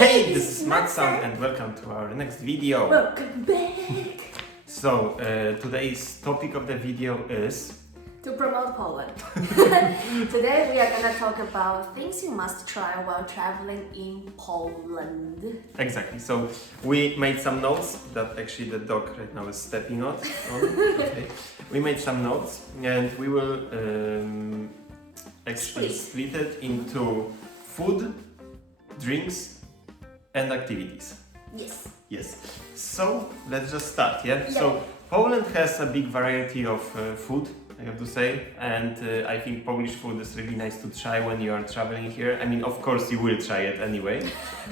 Hey, this is Matson and welcome to our next video. Welcome back! So, today's topic of the video is... To promote Poland. Today we are gonna talk about things you must try while traveling in Poland. Exactly, so we made some notes that actually the dog right now is stepping on. Okay. We made some notes and we will split it into food, drinks and activities. Yes. So let's just start, yeah? So Poland has a big variety of food, I have to say, and I think Polish food is really nice to try when you are traveling here. I mean, of course you will try it anyway.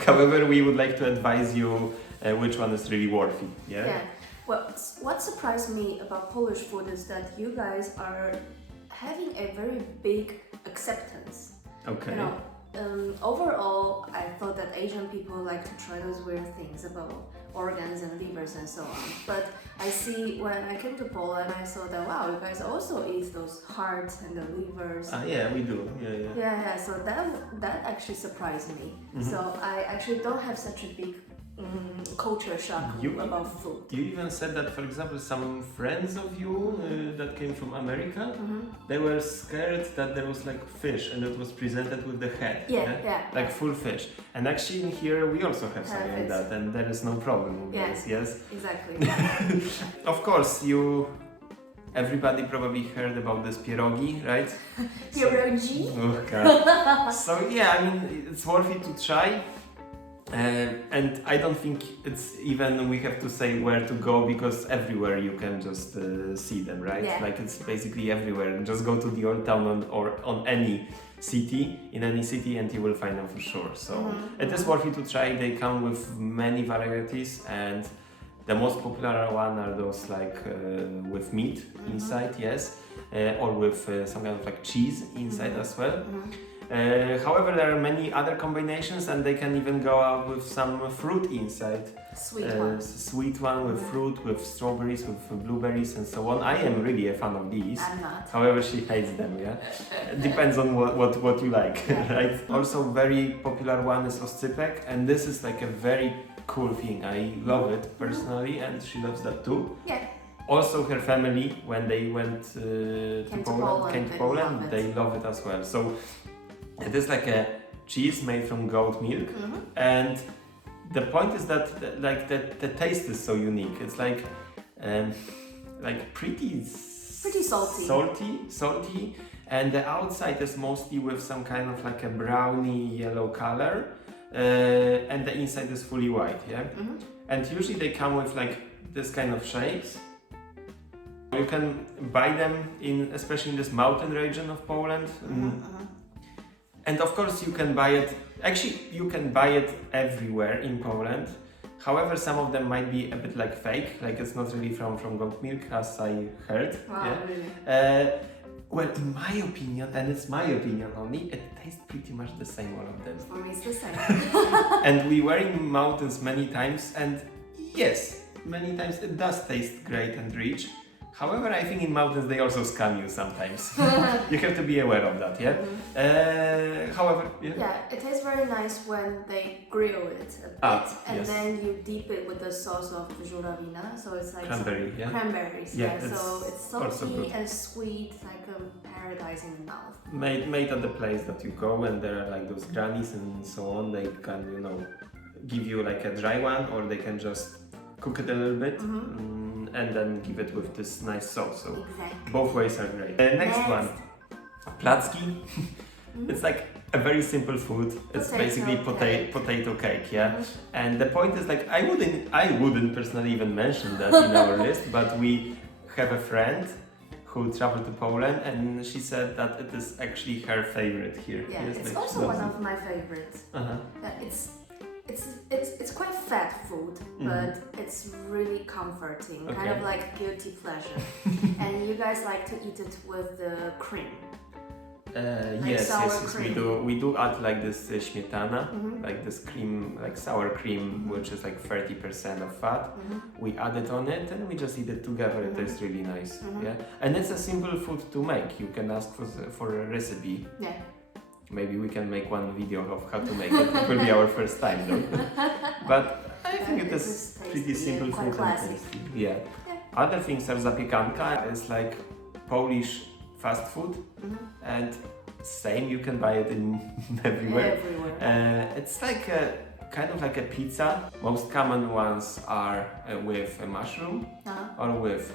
However, we would like to advise you which one is really worthy, yeah? Well, what surprised me about Polish food is that you guys are having a very big acceptance. Okay. You know, overall, I thought that Asian people like to try those weird things about organs and livers and so on. But I see when I came to Poland, I saw that wow, you guys also eat those hearts and the livers. Yeah, we do. Yeah. So that actually surprised me. Mm-hmm. So I actually don't have such a big culture shock about food. You even said that, for example, some friends of you that came from America, they were scared that there was like fish and it was presented with the head. Yeah. Like full fish. And actually in here we also have something like that and there is no problem with this, yes? Exactly. Of course, everybody probably heard about this pierogi, right? Pierogi? So yeah, I mean, it's worth it to try. And I don't think it's even we have to say where to go because everywhere you can just see them, right? Yeah. Like it's basically everywhere. Just go to the old town or on any city, in any city, and you will find them for sure. So it is worth it to try. They come with many varieties, and the most popular one are those like with meat inside, yes, or with some kind of like cheese inside as well. However, there are many other combinations and they can even go out with some fruit inside. Sweet one with fruit, with strawberries, with blueberries and so on. I am really a fan of these. I'm not. However, she hates them, yeah? Depends on what you like, right? Also very popular one is oscypek and this is like a very cool thing. I love it personally and she loves that too. Yeah. Also her family, when they went to Poland, they love it as well. So it is like a cheese made from goat milk, and the point is that the taste is so unique. It's like pretty salty, and the outside is mostly with some kind of like a browny yellow color, and the inside is fully white. Yeah, and usually they come with like this kind of shapes. You can buy them especially in this mountain region of Poland. And of course you can buy it, actually you can buy it everywhere in Poland. However, some of them might be a bit like fake, like it's not really from goat milk as I heard. Wow, really? Well, in my opinion, and it's my opinion only, it tastes pretty much the same, all of them. For me it's the same. And we were in mountains many times and yes, many times it does taste great and rich. However, I think in mountains they also scam you sometimes. You have to be aware of that, yeah? However, it tastes very nice when they grill it a bit and then you dip it with the sauce of żurawina, so it's like cranberries. Yeah, so it's salty and sweet, like a paradise in the mouth. Made at the place that you go, and there are like those grannies and so on. They can, give you like a dry one, or they can just cook it a little bit. And then give it with this nice sauce. So both ways are great. Next one, placki. It's like a very simple food. It's basically potato cake, yeah. And the point is like I wouldn't personally even mention that in our list, but we have a friend who traveled to Poland and she said that it is actually her favorite here. Yeah, yes, it's also one of my favorites. It's quite fat food, but it's really comforting, kind of like guilty pleasure. And you guys like to eat it with the cream. Yes, we do add like this śmietana, like this cream, like sour cream, which is like 30% of fat. We add it on it and we just eat it together. It tastes really nice. Yeah, and it's a simple food to make. You can ask for a recipe. Yeah. Maybe we can make one video of how to make it. It will be our first time though. But I think it is pretty simple quite food and classic. tasty. Yeah. Other things are zapiekanka. It's like Polish fast food, and same, you can buy it in everywhere. It's like kind of like a pizza. Most common ones are with a mushroom or with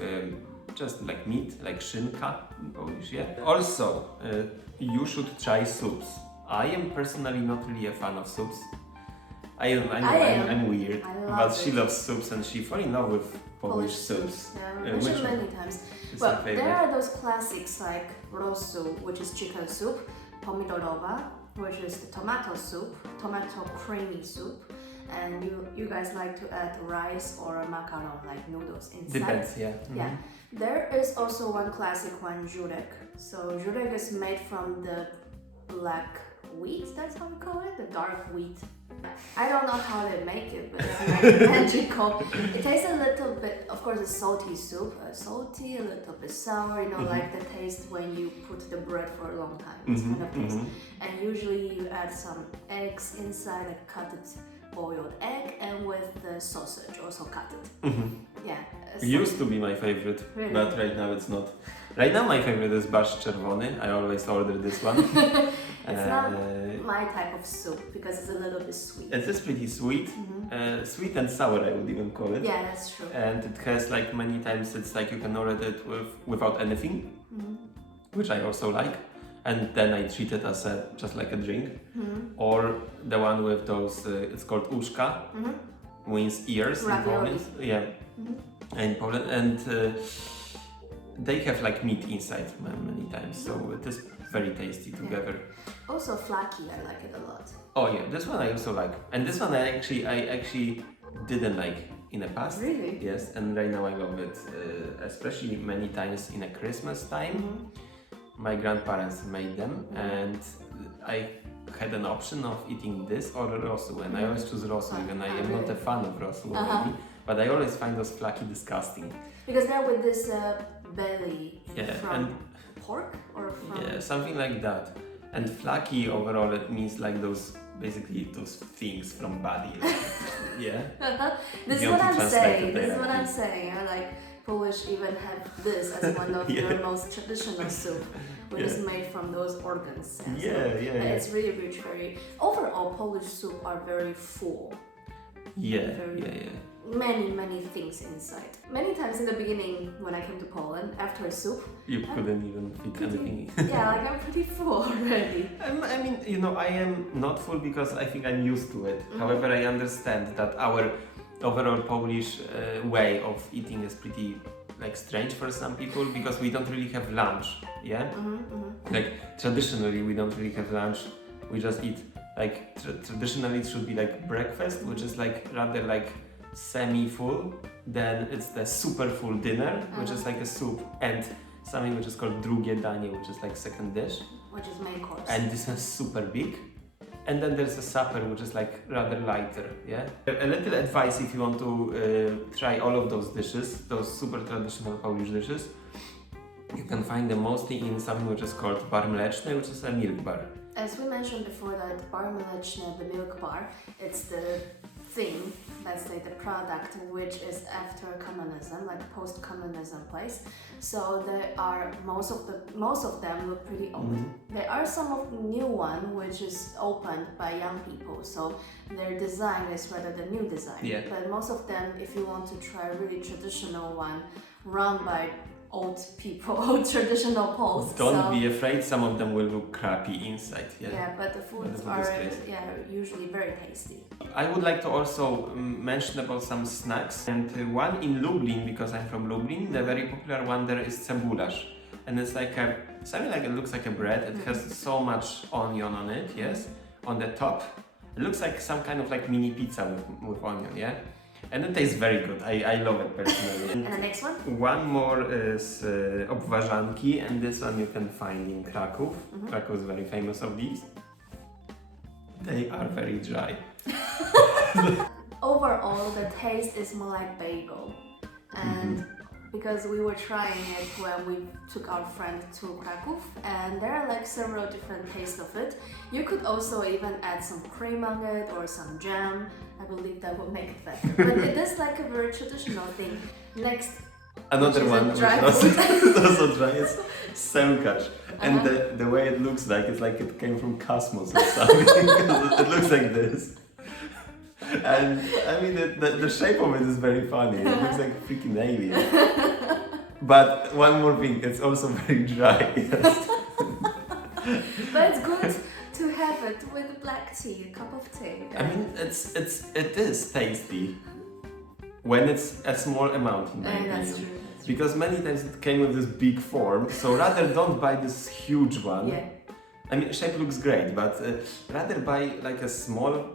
just like meat, like szynka in Polish. Yeah. Also, you should try soups. I am personally not really a fan of soups. I'm weird, but she loves soups and she fell in love with Polish soups. Yeah, mentioned many times. Well, there are those classics like rosu, which is chicken soup, pomidorowa, which is the tomato soup, tomato creamy soup, and you guys like to add rice or macaron, like noodles inside. Depends, yeah. Yeah. There is also one classic one, żurek. So żurek is made from the black wheat, that's how we call it, the dark wheat. I don't know how they make it, but it's magical. It tastes a little bit, of course, it's salty soup, salty, a little bit sour, you know, like the taste when you put the bread for a long time, this kind of taste. And usually you add some eggs inside, like cut it, boiled egg, and with the sausage, also cut it. Yeah. It used to be my favorite, really? But right now it's not. Right now my favorite is barszcz czerwony. I always order this one. It's not my type of soup because it's a little bit sweet. It is pretty sweet, sweet and sour I would even call it. Yeah, that's true. And it has like many times it's like you can order it without anything, which I also like. And then I treat it as just like a drink. Or the one with those, it's called uszka, means ears in Poland. Yeah, in Poland. And they have like meat inside many times, so it is very tasty together. Also flaki, I like it a lot. Oh yeah, this one I also like. And this one I actually didn't like in the past. Really? Yes, and right now I love it, especially many times in a Christmas time. My grandparents made them, and I had an option of eating this or rosu, and I always choose rosu, even I am not a fan of rosu already, but I always find those flaki disgusting. Because they're with this belly from and pork or from... Yeah, something like that. And flaki overall, it means like those, basically those things from body. Like, yeah. This is what I'm saying. This is what I'm saying. I like Polish even have this as one of their most traditional soup, which is made from those organs. And it's really rich, very... Overall, Polish soup are very full. Many things inside. Many times in the beginning when I came to Poland, after a soup, you couldn't even fit anything. like I'm pretty full already. I mean, you know, I am not full because I think I'm used to it. However, I understand that our overall Polish way of eating is pretty like strange for some people because we don't really have lunch. Yeah, like traditionally we don't really have lunch. We just eat like traditionally it should be like breakfast, which is like rather like semi-full, then it's the super full dinner, which is like a soup, and something which is called drugie danie, which is like second dish, which is main course, and this one's super big, and then there's a supper which is like rather lighter. A little advice if you want to try all of those dishes, those super traditional Polish dishes, you can find them mostly in something which is called bar mleczny, which is a milk bar. As we mentioned before, that bar mleczny, the milk bar, it's the thing, let's say the product, which is after communism, like post-communism place. So there are most of them look pretty old. There are some of the new one which is opened by young people, so their design is rather the new design. But most of them, if you want to try a really traditional one, run by old people, old traditional Poles. Don't be afraid, some of them will look crappy inside. But the foods are usually very tasty. I would like to also mention about some snacks, and one in Lublin, because I'm from Lublin, the very popular one there is cebulasz, and it's like something like it looks like a bread. It has so much onion on it, on the top. It looks like some kind of like mini pizza with onion, and it tastes very good. I love it personally. And the next one? One more is obwarzanki, and this one you can find in Kraków. Kraków is very famous of these. They are very dry. Overall, the taste is more like bagel. And because we were trying it when we took our friend to Krakow, and there are like several different tastes of it. You could also even add some cream on it or some jam. I believe that would make it better. But it is like a very traditional thing. Next, another one which is also dry is semkacz. And the way it looks like, it's like it came from Cosmos or something. It looks like this. And I mean, the shape of it is very funny. It looks like a freaking alien. But one more thing, it's also very dry. Yes. But it's good to have it with black tea, a cup of tea. I mean, it is tasty when it's a small amount, in my opinion. That's true. Because many times it came with this big form, so rather don't buy this huge one. Yeah. I mean, shape looks great, but rather buy like a small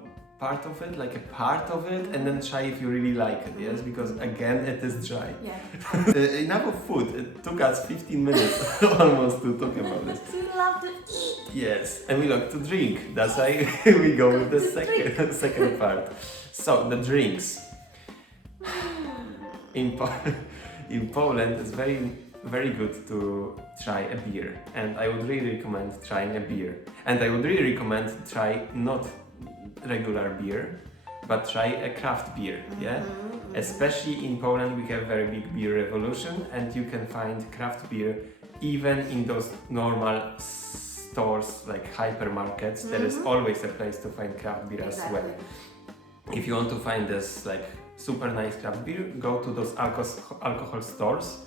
part of it, like a part of it, and then try if you really like it, yes? Because again, it is dry. Yeah. Enough of food. It took us 15 minutes almost to talk about this. We love to eat. Yes, and we love to drink. That's why we go with the second part. So, the drinks. In Poland, it's very, very good to try a beer, and I would really recommend trying a beer. And I would really recommend try not regular beer, but try a craft beer, yeah? Especially in Poland, we have very big beer revolution, and you can find craft beer even in those normal stores like hypermarkets. There is always a place to find craft beer as well. If you want to find this like super nice craft beer, go to those alcohol stores.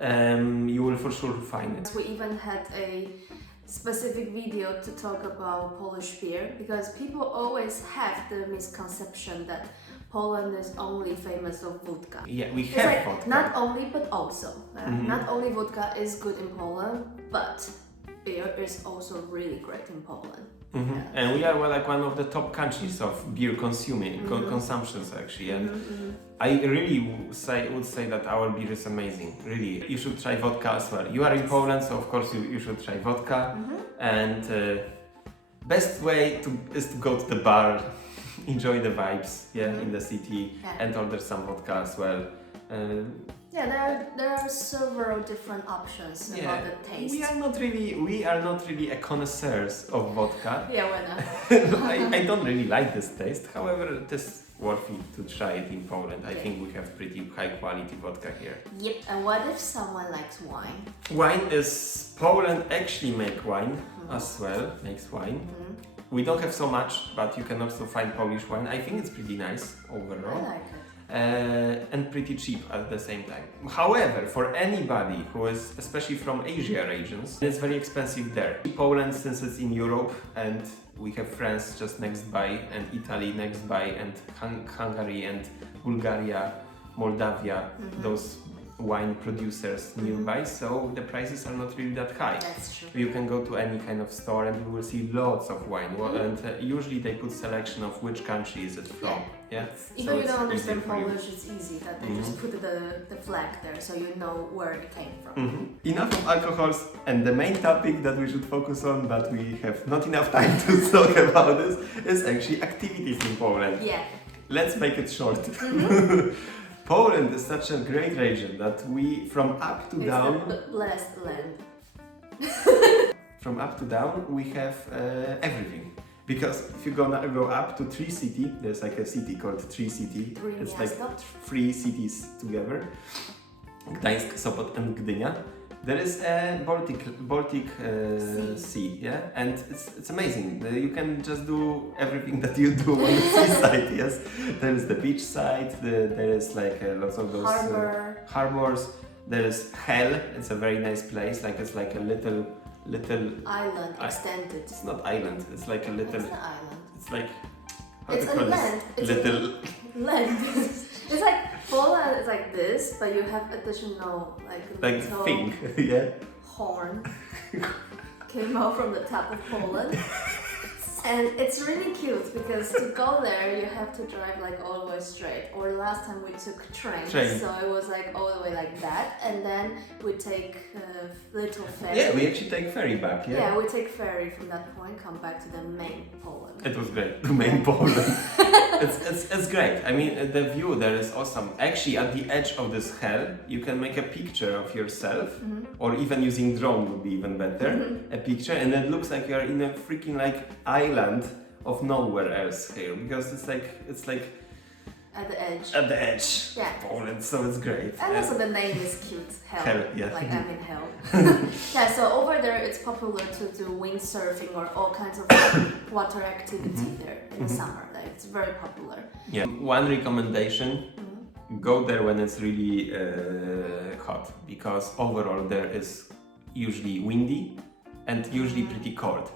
You will for sure find it. We even had a specific video to talk about Polish beer, because people always have the misconception that Poland is only famous for vodka. Yeah, we have like, vodka. Not only, but also. Not only vodka is good in Poland, but beer is also really great in Poland. And we are like one of the top countries of beer consuming, consumptions actually. And I really would say that our beer is amazing. Really, you should try vodka as well. You are in Poland, so of course you should try vodka. And best way is to go to the bar, enjoy the vibes, in the city, and order some vodka as well. There are several different options about the taste. We are not really a connoisseurs of vodka. Yeah, we're not. I don't really like this taste. However, it is worth it to try it in Poland. I think we have pretty high quality vodka here. Yep. And what if someone likes wine? Wine is Poland actually make wine as well. Makes wine. We don't have so much, but you can also find Polish wine. I think it's pretty nice overall. I like it. And pretty cheap at the same time. However, for anybody who is, especially from Asia regions, it's very expensive there. Poland, since it's in Europe, and we have France just next by, and Italy next by, and Hungary and Bulgaria, Moldavia, those wine producers nearby, so the prices are not really that high. That's true. You can go to any kind of store and you will see lots of wine, and usually they put selection of which country is it from. Yeah. Even so if you don't understand easier for you. Polish, it's easy that they just put the flag there, so you know where it came from. Enough of alcohols, and the main topic that we should focus on, but we have not enough time to talk about this, is actually activities in Poland. Yeah. Let's make it short. Poland is such a great region that we, from up to down, It's the blessed land. from up to down, we have everything. Because if you go up to Three City, there's like a city called Three City. It's like 3 cities together. Gdańsk, Sopot and Gdynia. There is a Baltic Sea, yeah, and it's amazing. You can just do everything that you do on the seaside. Yes, there is the beach side. There is like lots of those harbors. There is Hel. It's a very nice place. Like it's like a little island extended. It's not island. It's like a little. It's not island. It's like. It's a land. It's little land. It's like Poland is like this, but you have additional like thing, yeah. Horn came out from the top of Poland. And it's really cute because to go there you have to drive like all the way straight. Or last time we took train. So it was like all the way like that, and then we take little ferry. Yeah, we actually take ferry back. Yeah, we take ferry from that point, come back to the main Poland. It was great, the main Poland. it's great. I mean, the view there is awesome. Actually, at the edge of this hill, you can make a picture of yourself, or even using drone would be even better. A picture, and it looks like you're in a freaking like island of nowhere else here, because it's like at the edge. At the edge of Poland, so it's great. And also the name is cute, hell. Like I'm in hell. Yeah, so over there it's popular to do windsurfing or all kinds of water activity there in the summer. Like, it's very popular. Yeah. One recommendation: go there when it's really hot, because overall there is usually windy and usually pretty cold.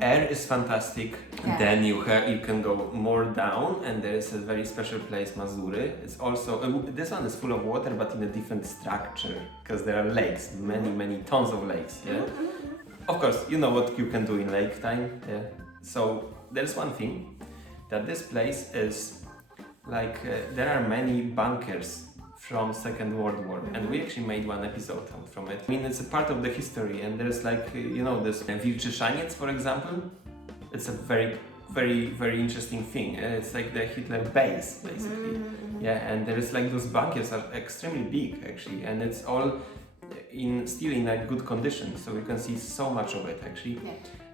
Air is fantastic. Then you can go more down, and there is a very special place, Mazury. It's also this one is full of water, but in a different structure, because there are lakes, many tons of lakes. Yeah. Of course, you know what you can do in lake time. Yeah. So there's one thing, that this place is like there are many bunkers from Second World War, and we actually made one episode out from it. I mean, it's a part of the history, and there's like, you know, this Wilczyszaniec, for example. It's a very interesting thing. It's like the Hitler base, basically. Yeah, and there is like those bunkers are extremely big, actually, and it's all still in a good condition, so you can see so much of it, actually.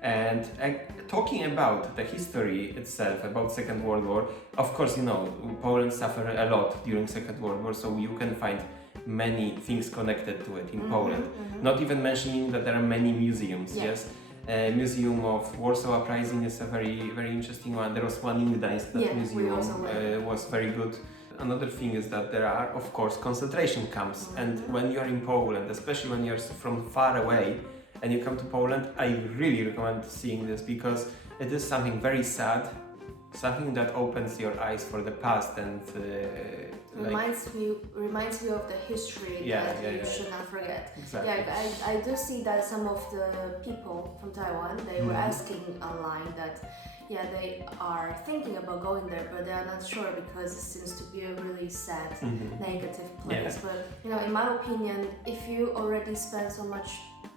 And talking about the history itself, about Second World War, of course, you know, Poland suffered a lot during Second World War, so you can find many things connected to it in Poland. Not even mentioning that there are many museums, yes? Museum of Warsaw Uprising is a very interesting one. There was one in Gdańsk, that museum was very good. Another thing is that there are, of course, concentration camps, and when you're in Poland, especially when you're from far away, and you come to Poland, I really recommend seeing this, because it is something very sad, something that opens your eyes for the past and reminds you of the history that you should not forget. Exactly. Yeah, I do see that some of the people from Taiwan, they were asking online that they are thinking about going there, but they are not sure because it seems to be a really sad, negative place. But you know, in my opinion, if you already spend so much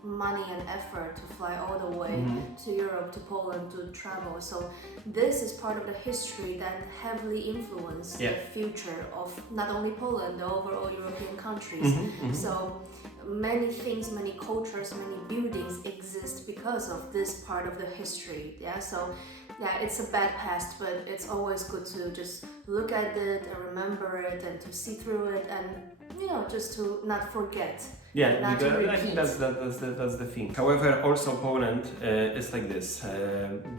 money and effort to fly all the way to Europe, to Poland, to travel, so this is part of the history that heavily influenced the future of not only Poland, the overall European countries. So many things, many cultures, many buildings exist because of this part of the history. So it's a bad past, but it's always good to just look at it and remember it and to see through it, and you know, just to not forget. Because I think that's the thing. However, also Poland is like this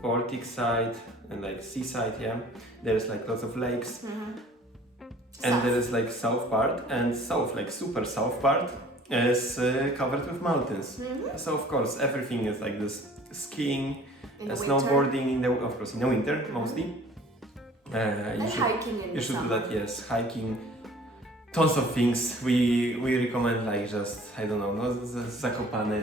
Baltic side and like seaside. There's like lots of lakes, and there is like south part, and like super south part is covered with mountains. So of course everything is like this: skiing, snowboarding in the winter mostly. You should do that. Yes, hiking. Tons of things. We recommend like just, I don't know, Zakopane.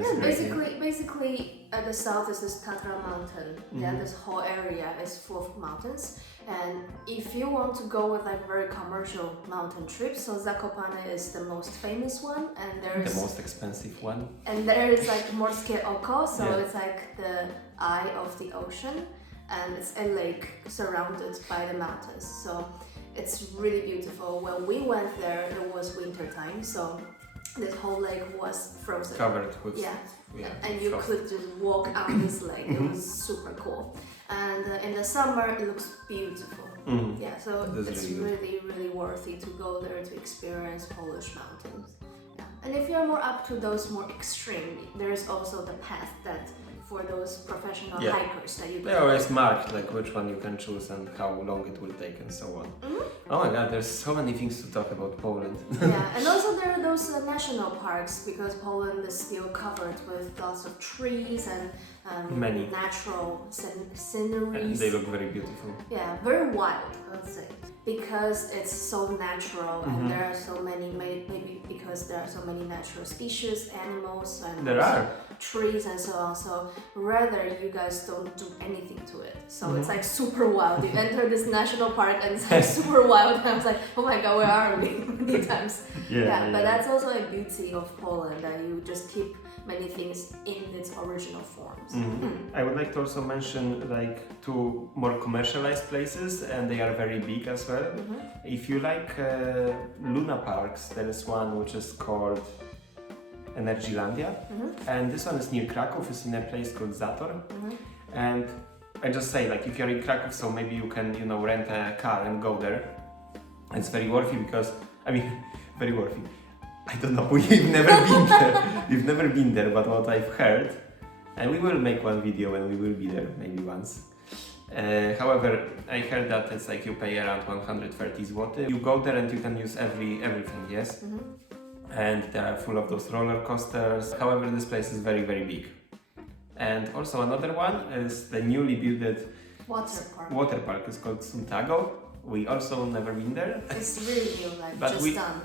Basically at the south is this Tatra mountain. This whole area is full of mountains, and if you want to go with like very commercial mountain trips, so Zakopane is the most famous one, and there's the most expensive one. And there is like Morskie Oko, so it's like the eye of the ocean, and it's a lake surrounded by the mountains. So it's really beautiful. When we went there, it was winter time, so this whole lake was frozen. Covered with and you could just walk on this lake. It was super cool. And in the summer, it looks beautiful. So it's really worthy to go there to experience Polish mountains. And if you're more up to those more extreme, there's also the path that for those professional hikers that you can. They always marked like which one you can choose and how long it will take and so on. Oh my god, there's so many things to talk about Poland. And also there are those national parks, because Poland is still covered with lots of trees and many natural sceneries. And they look very beautiful. Very wild, let's say. Because it's so natural and there are so many, maybe because there are so many natural species, animals, and trees and so on. So rather you guys don't do anything to it. So it's like super wild. You enter this national park and it's like super wild. And I was like, oh my god, where are we? Many times. But that's also a beauty of Poland, that you just keep many things in its original forms. I would like to also mention like two more commercialized places, and they are very big as well. If you like Luna parks, there is one which is called Energylandia, and this one is near Krakow. It's in a place called Zator, and I just say like if you're in Krakow, so maybe you can rent a car and go there. It's very worthy because very worthy. I don't know, we've never been there. We've never been there, but what I've heard, and we will make one video when we will be there, maybe once. However, I heard that it's like you pay around 130 zloty. You go there and you can use everything, yes? And they are full of those roller coasters. However, this place is very, very big. And also another one is the newly built water park. It's called Suntago. We also never been there. It's really new, like but just done.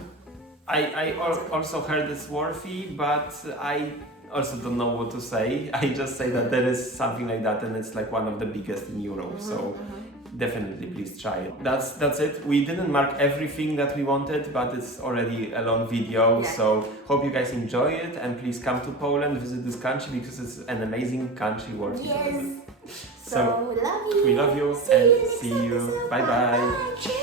I also heard it's worthy, but I also don't know what to say. I just say that there is something like that, and it's like one of the biggest in Europe. So definitely please try it. That's it. We didn't mark everything that we wanted, but it's already a long video. So hope you guys enjoy it, and please come to Poland, visit this country because it's an amazing country worth Yes. visiting. So we love you. We love you and see you. Bye bye.